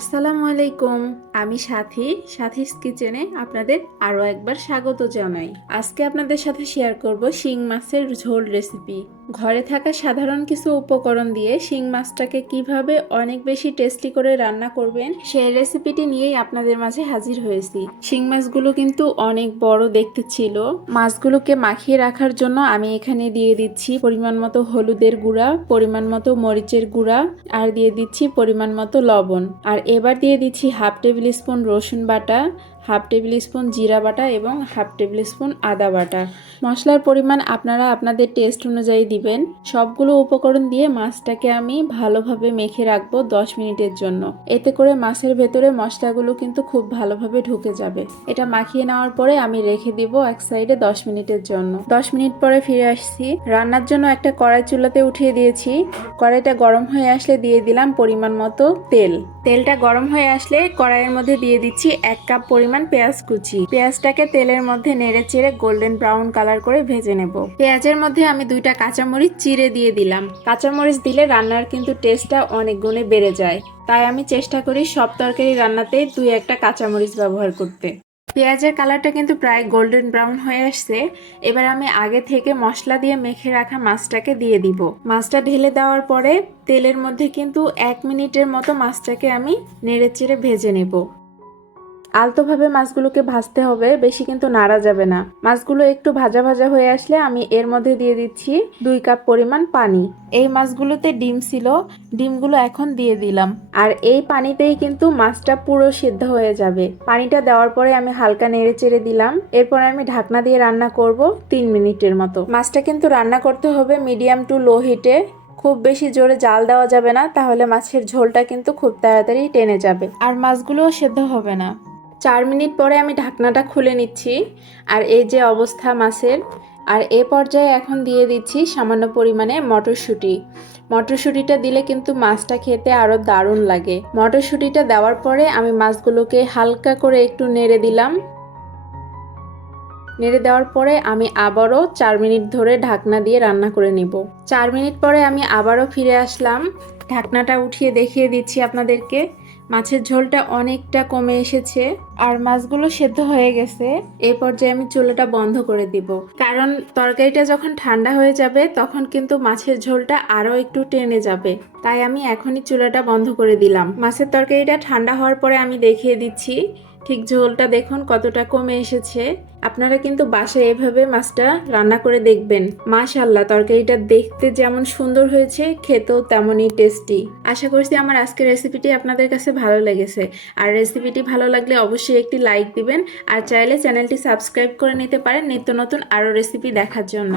আসসালামু আলাইকুম। আমি সাথীস কিচেনে আপনাদের আরও একবার স্বাগত জানাই। আজকে আপনাদের সাথে শেয়ার করব শিং মাছের ঝোল রেসিপি। ঘরে থাকা সাধারণ কিছু উপকরণ দিয়ে শিং মাছটাকে কিভাবে অনেক বেশি টেস্টি করে রান্না করবেন সেই রেসিপিটি নিয়েই আপনাদের মাঝে হাজির হয়েছি। শিং মাছগুলো কিন্তু অনেক বড় দেখতে ছিল। মাছগুলোকে মাখিয়ে রাখার জন্য আমি এখানে দিয়ে দিচ্ছি পরিমাণ মতো হলুদের গুঁড়া, পরিমাণ মতো মরিচের গুঁড়া, আর দিয়ে দিচ্ছি পরিমাণ মতো লবণ। আর এবার দিয়ে দিচ্ছি হাফ টেবিল স্পুন রসুন বাটা, হাফ টেবিল স্পুন জিরা বাটা এবং হাফ টেবিল স্পুন আদা বাটা। মশলার পরিমাণ আপনারা আপনাদের টেস্ট অনুযায়ী দিবেন। সবগুলো উপকরণ দিয়ে মাছটাকে আমি ভালোভাবে মেখে রাখবো 10 মিনিটের জন্য। এতে করে মাছের ভেতরে মশলাগুলো কিন্তু খুব ভালোভাবে ঢুকে যাবে। এটা মাখিয়ে নেওয়ার পরে আমি রেখে দিব এক সাইডে 10 মিনিটের জন্য। 10 মিনিট পরে ফিরে আসছি। রান্নার জন্য একটা কড়াই চুলাতে উঠিয়ে দিয়েছি। কড়াইটা গরম হয়ে আসলে দিয়ে দিলাম পরিমাণ মতো তেল। তেলটা গরম হয়ে আসলে কড়াইয়ের মধ্যে দিয়ে দিচ্ছি 1 কাপ পরিমাণ পেঁয়াজ কুচি। পেঁয়াজটাকে তেলের মধ্যে নেড়ে চেড়ে গোল্ডেন ব্রাউন কালার করে ভেজে নেব। পেঁয়াজের মধ্যে আমি 2টা কাঁচামরিচ চিড়ে দিয়ে দিলাম। কাঁচামরিচ দিলে রান্নার কিন্তু টেস্টটা অনেক গুণে বেড়ে যায়, তাই আমি চেষ্টা করি সব তরকারি রান্নাতেই 2-1টা কাঁচামরিচ ব্যবহার করতে। পেঁয়াজের কালারটা কিন্তু প্রায় গোল্ডেন ব্রাউন হয়ে আসছে। এবার আমি আগে থেকে মশলা দিয়ে মেখে রাখা মাছটাকে দিয়ে দিব। মাছটা ঢেলে দেওয়ার পরে তেলের মধ্যে কিন্তু 1 মিনিটের মতো মাছটাকে আমি নেড়েচেড়ে ভেজে নেব। আলতোভাবে মাছগুলোকে ভাজতে হবে, বেশি কিন্তু নাড়া যাবে না। মাছগুলো একটু ভাজা ভাজা হয়ে আসলে আমি এর মধ্যে দিয়ে দিচ্ছি 2 কাপ পরিমাণ পানি। এই মাছগুলোতে ডিম ছিল, ডিমগুলো এখন দিয়ে দিলাম। আর এই পানিতেই কিন্তু মাছটা পুরো সিদ্ধ হয়ে যাবে। পানিটা দেওয়ার পরে আমি হালকা নেড়ে চেড়ে দিলাম। এরপর আমি ঢাকনা দিয়ে রান্না করব 3 মিনিটের মতো। মাছটা কিন্তু রান্না করতে হবে মিডিয়াম টু লো হিটে। খুব বেশি জোরে জাল দেওয়া যাবে না, তাহলে মাছের ঝোলটা কিন্তু খুব তাড়াতাড়ি টেনে যাবে আর মাছগুলোও সেদ্ধ হবে না। 4 মিনিট পরে আমি ঢাকনাটা খুলে নিচ্ছি। আর এই যে অবস্থা মাছের। আর এ পর্যায়ে এখন দিয়ে দিচ্ছি সামান্য পরিমাণে মটরশুঁটি। মটরশুঁটিটা দিলে কিন্তু মাছটা খেতে আরও দারুণ লাগে। মটরশুঁটিটা দেওয়ার পরে আমি মাছগুলোকে হালকা করে একটু নেড়ে দিলাম। নেড়ে দেওয়ার পরে আমি আবারও 4 মিনিট ধরে ঢাকনা দিয়ে রান্না করে নিব। 4 মিনিট পরে আমি আবারও ফিরে আসলাম। ঢাকনাটা উঠিয়ে দেখিয়ে দিচ্ছি আপনাদেরকে। মাছের ঝোলটা অনেকটা কমে এসেছে আর মাছগুলো সেদ্ধ হয়ে গেছে। এই পর্যায়ে আমি চুলাটা বন্ধ করে দিব, কারণ তরকারিটা যখন ঠান্ডা হয়ে যাবে তখন কিন্তু মাছের ঝোলটা আরও একটু টেনে যাবে। তাই আমি এখনই চুলাটা বন্ধ করে দিলাম। মাছের তরকারিটা ঠান্ডা হওয়ার পরে আমি দেখিয়ে দিচ্ছি ঠিক ঝোলটা দেখুন কতটা কমে এসেছে। আপনারা কিন্তু বাসায় এভাবে মাছটা রান্না করে দেখবেন। মাশাআল্লাহ, তরকারিটা দেখতে যেমন সুন্দর হয়েছে খেতেও তেমনই টেস্টি। আশা করছি আমার আজকের রেসিপিটি আপনাদের কাছে ভালো লেগেছে। আর রেসিপিটি ভালো লাগলে অবশ্যই একটি লাইক দিবেন আর চাইলে চ্যানেলটি সাবস্ক্রাইব করে নিতে পারেন নিত্য নতুন আরও রেসিপি দেখার জন্য।